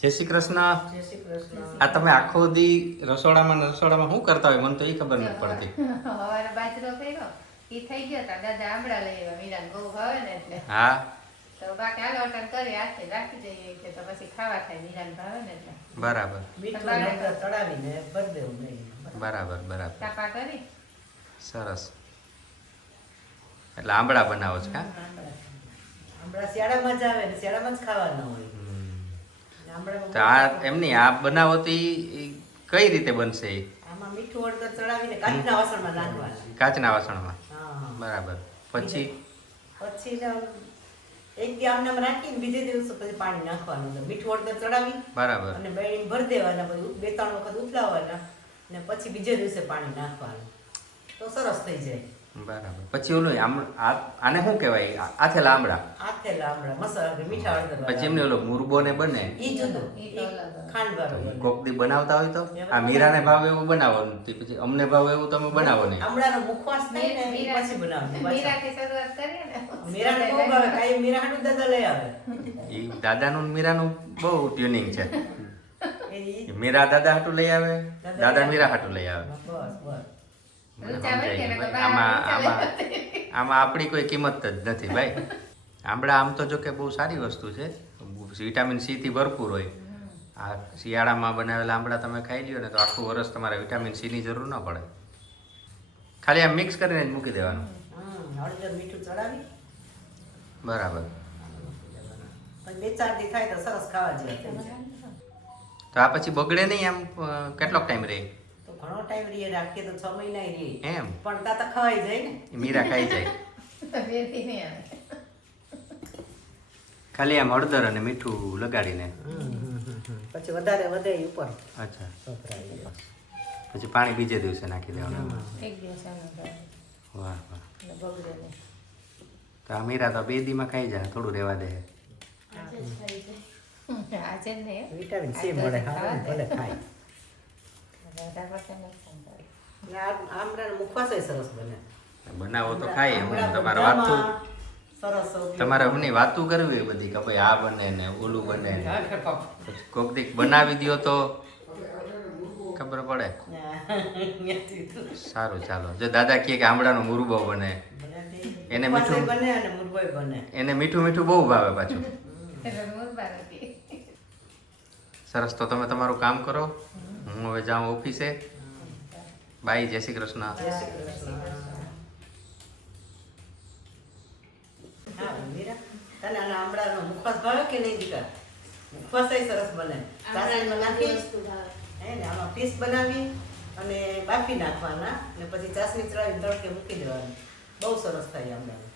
જય શ્રી કૃષ્ણ. જય શ્રી કૃષ્ણ. આ તમે આખો દી રસોડામાં શું કરતા હોય મને તો એ ખબર નથી પડતી. હવારે બાજરો કર્યો ઈ થઈ ગયો તા દાદા આંબળા લઈ આવ્યા મીરાને બહુ ભાવે ને એટલે હા તો બાકી હાલો અટન કરી હાથે રાખી દઈએ કે તો પછી ખાવા થાય મીરાને ભાવે ને એટલે બરાબર મીઠું નકર ચડાવીને ભરી દેવું નહીં. બરાબર બરાબર કાપા કરી સરસ. એટલે આંબળા બનાવો છો કા? આંબળા શિયાળામાં જ આવે ને શિયાળામાં જ ખાવાના હોય. આંબળામાં તો આ એમની આ બનાવો તો ઈ કઈ રીતે બનશે? આમાં મીઠું હળદર ચડાવીને કાચના વાસણમાં નાખવાના. કાચના વાસણમાં. હા. બરાબર. પછી પછી એક દી આમને આમ રાખીને બીજે દિવસે પછી પાણી નાખવાનું. મીઠું હળદર ચડાવી બરાબર અને બેડીને ભરી દેવાના, પછી 2-3 વખત ઉથલાવવાના ને પછી બીજે દિવસે પાણી નાખવાનું તો સરસ થઈ જાય. બરાબર. પછી ઓલું આને શું કહેવાય? આથેલા આંબળા. આથેલા આંબળા મસાલા મીઠા હળદર પછી એમને ઓલો મુરબો ને બને ઈ જુદું, ઈ તો અલગ. ખાંડ વાળું. કોક દી બનાવતા હોય તો આ મીરાને ભાવે એવું બનાવો ને પછી અમને ભાવે એવું તમે બનાવો નહીં. આમળાનો મુખવાસ થાય ને ઈ પછી બનાવવાનું. મીરાથી શરૂઆત કરીએ ને મીરાને બહુ ભાવે, કાંઈ મીરા હાટું દાદા લઈ આવે. ઈ દાદાનું ને મીરાનું બહુ ટ્યુનિંગ છે. ઈ મીરા દાદા હાટું લઈ આવે, દાદા મીરા હાટું લઈ આવે. બસ બસ. મને ઊંચા હોય સમજાય કે ગયું. બહાર આમાં ઊંચા આમાં આમાં આપણી કોઈ કિંમત જ નથી ભાઈ. આંબળા આમ તો જો કે બહુ સારી વસ્તુ છે, વિટામિન સી થી ભરપૂર હોય. આ શિયાળામાં બનાવેલા આંબળા તમે ખાઈ લ્યો ને તો આખું વર્ષ તમારે વિટામિન સી ની જરૂર ન પડે. ખાલી આમ મિક્સ કરીને જ મૂકી દેવાનું. હળદર મીઠું ચડાવી બરાબર. પછી 2-4 દી થાય તો સરસ ખાવા જેવા થઈ જાય. તો આ પછી બગડે નહીં આમ? કેટલોક ટાઈમ રહે? તો ઘણો ટાઈમ રહીએ, રાખીએ તો 6 મહિના રહીએ. એમ પણ તાતા ખવાઈ જાય ને. મીરા ખાઈ જાય. વેરથી નહીં આવે ખાલી આમ હળદર અને મીઠું લગાડીને. પછી વધારે વધે ઈ ઉપર અચ્છા. વપરાય. પછી પાણી બીજે દિવસે નાખી દેવાનું. એક દિવસ આનો ભાવે વાહ વાહ. એટલે બગડે નહીં. તો આ મીરા તો 2 દીમાં ખાઈ જાય, થોડું રહેવા દે. આજે જ નહીં હો. વિટામિન સી મળે, હારું ને ભલે ખાય. વધારે પડતા નુકસાન કરે. અને આ આમળાનો મુખવાસ ય સરસ બને. બનાવો તો ખાઈએ. હું આમળા તમારે બધામાં વાતું સરસ ઉપયોગ. તમારે અમની વાતું કરવી બધી કે ભાઈ આ બને ને ઓલું બને ને પછી કોક દીક બનાવી દ્યો તો ખબર પડે. સારું ચાલો. જો દાદા કહે કે આમળાનો મુરબો બને, એને મુખવાસ મીઠું ય બને અને મુરબોય બને. એને મીઠું મીઠું બહુ ભાવે પાછું. એટલે મુરબા નથી. સરસ. તો તમે તમારું કામ કરો, હું હવે જાઉં ઓફિસે. બાય. જય શ્રી કૃષ્ણ. જય શ્રી કૃષ્ણ. હા મીરા, તને આના આમળાનો મુખવાસ ભાવે કે નહીં દીકરા? મુખવાસ ય સરસ બને. ચાસણીમાં નાખી હે ને આમાં પીસ બનાવી અને બાફી નાખવાના ને પછી ચાસણી ચડાવીને તડકે મૂકી દેવાની. બહુ સરસ થાય આમળાનું.